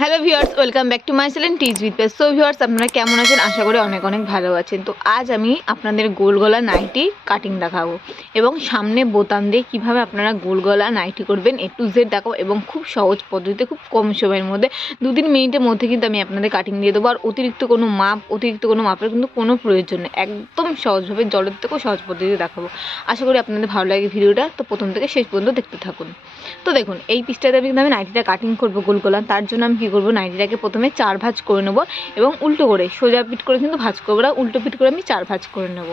Hello viewers welcome back to my channel tease with pace so viewers আপনারা কেমন আছেন? আশা করি অনেক অনেক ভালো আছেন। তো আজ আমি আপনাদের গোল গলা নাইটি কাটিং দেখাবো এবং সামনে বোতাম দিয়ে কীভাবে আপনারা গোল গলা নাইটি করবেন এ টু জেড দেখাবো এবং খুব সহজ পদ্ধতিতে খুব কম সময়ের মধ্যে দু তিন মিনিটের মধ্যে কিন্তু আমি আপনাদের কাটিং দিয়ে দেবো। আর অতিরিক্ত কোনো মাপ, অতিরিক্ত কোনো মাপের কিন্তু কোনো প্রয়োজন নেই। একদম সহজভাবে, জলের থেকেও সহজ পদ্ধতিতে দেখাবো। আশা করি আপনাদের ভালো লাগে ভিডিওটা। তো প্রথম থেকে শেষ পর্যন্ত দেখতে থাকুন। তো দেখুন, এই পিসটাতে আমি কিন্তু আমি নাইটিটা কাটিং করব গোল গোলা তার জন্য আমি কী করব? নাইটিটাকে প্রথমে চার ভাঁজ করে নেব এবং উল্টো করে, সোজা পিট করে কিন্তু ভাঁজ করব না, উল্টো পিট করে আমি চার ভাঁজ করে নেব।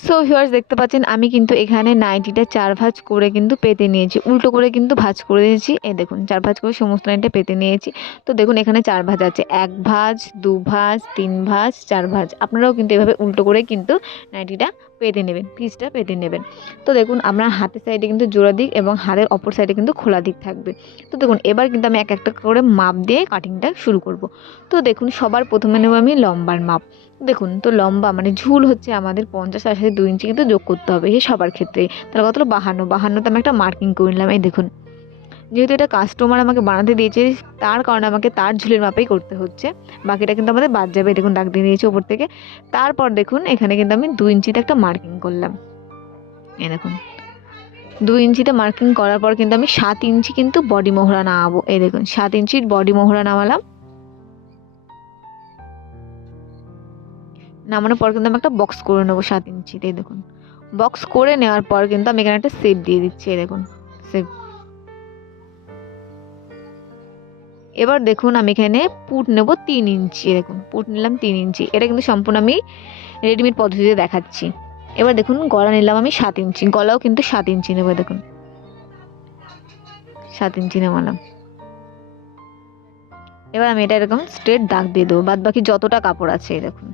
সো ভিউয়ার্স দেখতে পাচ্ছেন, আমি কিন্তু এখানে নাইটিটা চার ভাঁজ করে কিন্তু পেতে নিয়েছি। উল্টো করে কিন্তু ভাঁজ করে দিয়েছি এই দেখুন, চার ভাঁজ করে সমস্ত নাইটটা পেতে নিয়েছি। তো দেখুন, এখানে চার ভাঁজ আছে। এক ভাঁজ, দু ভাঁজ, তিন ভাঁজ, চার ভাঁজ। আপনারাও কিন্তু এভাবে উল্টো করে কিন্তু নাইটিটা পেতে নেবেন পিসটা পেতে নেবেন। তো দেখুন আপনার হাতের সাইডে কিন্তু জোড়া দিক এবং হাতের অপর সাইডে কিন্তু খোলা দিক থাকবে। তো দেখুন, এবার কিন্তু আমি এক একটা করে মাপ দিয়ে কাটিংটা শুরু করব। তো দেখুন, সবার প্রথমে নেব আমি লম্বার মাপ। দেখুন, তো লম্বা মানে ঝুল হচ্ছে আমাদের পঞ্চাশ সাথে দুই ইঞ্চি কিন্তু যোগ করতে হবে সবার ক্ষেত্রে তাহলে কত হলো? বাহান্ন। বাহান্নতে আমি একটা মার্কিং করে নিলাম, এই দেখুন। যেহেতু এটা কাস্টমার আমাকে বানাতে দিয়েছে, তার কারণে আমাকে তার ঝুলের মাপেই করতে হচ্ছে। বাকিটা কিন্তু আমাদের বাদ যাবে দেখুন দাগ দিয়ে দিয়েছে ওপর থেকে। তারপর দেখুন, এখানে কিন্তু আমি দু ইঞ্চিতে একটা মার্কিং করলাম। এই দেখুন, দু ইঞ্চিতে মার্কিং করার পর কিন্তু আমি সাত ইঞ্চি কিন্তু বডি মোহরা নামাবো। এই দেখুন, সাত ইঞ্চির বডি মোহরা নামালাম। নামানোর পর কিন্তু আমি একটা বক্স করে নেব সাত ইঞ্চিতে দেখুন। বক্স করে নেওয়ার পর কিন্তু আমি এখানে একটা সেপ দিয়ে দিচ্ছি দেখুন সেপ এবার দেখুন আমি এখানে পুট নেব তিন ইঞ্চি, দেখুন, পুট নিলাম তিন ইঞ্চি। এটা কিন্তু সম্পূর্ণ আমি রেডিমেড পদ্ধতিতে দেখাচ্ছি। এবার দেখুন গলা নিলাম আমি সাত ইঞ্চি, গলাও কিন্তু সাত ইঞ্চি নেব, দেখুন। সাত ইঞ্চি নেওয়ালাম এবার আমি এটা এরকম স্ট্রেট দাগ দিয়ে দেবো বাদ বাকি যতটা কাপড় আছে দেখুন।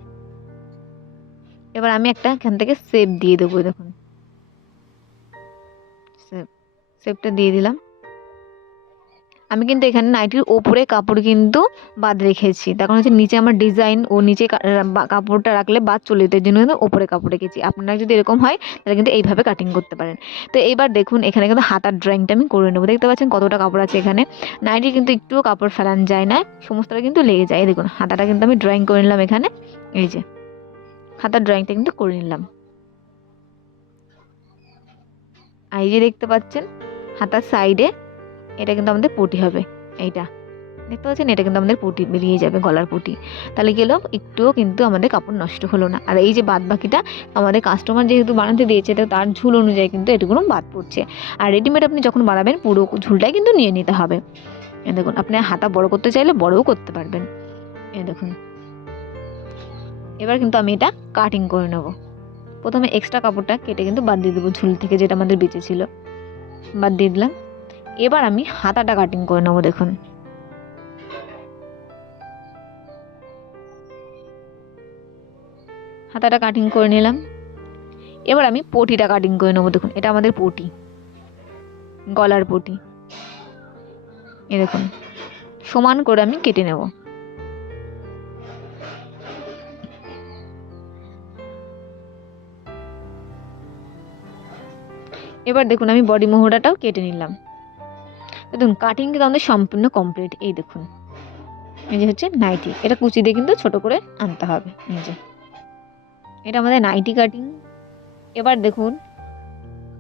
এবার আমি একটা এখান থেকে সেপ দিয়ে দেবো, দেখুন। সেপ সেপটা দিয়ে দিলাম। আমি কিন্তু এখানে নাইটির ওপরে কাপড় কিন্তু বাদ রেখেছি। তার কারণ হচ্ছে নিচে আমার ডিজাইন ও নিচে কাপড়টা রাখলে বাদ চলে যেতে জন্য কিন্তু ওপরে কাপড় রেখেছি। আপনার যদি এরকম হয়, তাহলে কিন্তু এইভাবে কাটিং করতে পারেন। তো এইবার দেখুন, এখানে কিন্তু হাতার ড্রয়িংটা আমি করে নেব। দেখতে পাচ্ছেন কতটা কাপড় আছে এখানে। নাইটির কিন্তু একটুও কাপড় ফেলান যায় না, সমস্তটা কিন্তু লেগে যায়। দেখুন, হাতাটা কিন্তু আমি ড্রয়িং করে নিলাম এখানে। এই যে, হাতার ড্রয়িংটা কিন্তু করে নিলাম। আর এই যে দেখতে পাচ্ছেন, হাতার সাইডে এটা কিন্তু আমাদের পটি হবে, এইটা। দেখতে পাচ্ছেন? এটা কিন্তু আমাদের পটি, বেরিয়ে যাবে গলার পটি। তাহলে গেলেও একটুও কিন্তু আমাদের কাপড় নষ্ট হলো না। আর এই যে বাদ বাকিটা, আমাদের কাস্টমার যেহেতু বানাতে দিয়েছে, তো তার ঝুল অনুযায়ী কিন্তু এটুকুনো বাদ পড়ছে। আর রেডিমেড আপনি যখন বানাবেন, পুরো ঝুলটাই কিন্তু নিয়ে নিতে হবে। এ দেখুন, আপনি হাতা বড় করতে চাইলে বড়ও করতে পারবেন। এ দেখুন। এবার কিন্তু আমি এটা কাটিং করে নেব। প্রথমে এক্সট্রা কাপড়টা কেটে কিন্তু বাদ দিয়ে দেবো ঝুল থেকে, যেটা আমাদের বেঁচে ছিল। বাদ দিয়ে দিলাম। এবার আমি হাতাটা কাটিং করে নেব, দেখুন। হাতাটা কাটিং করে নিলাম। এবার আমি পটিটা কাটিং করে নেব, দেখুন, এটা আমাদের পটি, গলার পটি। এ দেখুন, সমান করে আমি কেটে নেব। এবার দেখুন, আমি বডি মোহরাটাও কেটে নিলাম। দেখুন কাটিং কিন্তু আমাদের সম্পূর্ণ কমপ্লিট এই দেখুন। এই যে হচ্ছে নাইটি এটা কুচি দিয়ে কিন্তু ছোট করে আনতে হবে, এই যে। এটা আমাদের নাইটি কাটিং এবার দেখুন,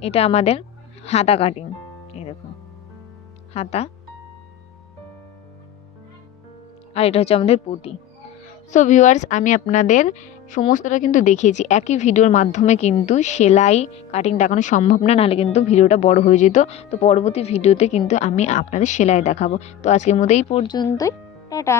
এটা আমাদের হাতা কাটিং এই দেখুন। হাতা। আর এটা হচ্ছে আমাদের পটি। সো ভিউয়ার্স আমি আপনাদের সমস্তটা কিন্তু দেখিয়েছি। একই ভিডিওর মাধ্যমে কিন্তু সেলাই কাটিং দেখানো সম্ভব না, নাহলে কিন্তু ভিডিওটা বড় হয়ে যেত। তো পরবর্তী ভিডিওতে কিন্তু আমি আপনাদের সেলাই দেখাবো। তো আজকের মধ্যে এই পর্যন্তই। টাটা!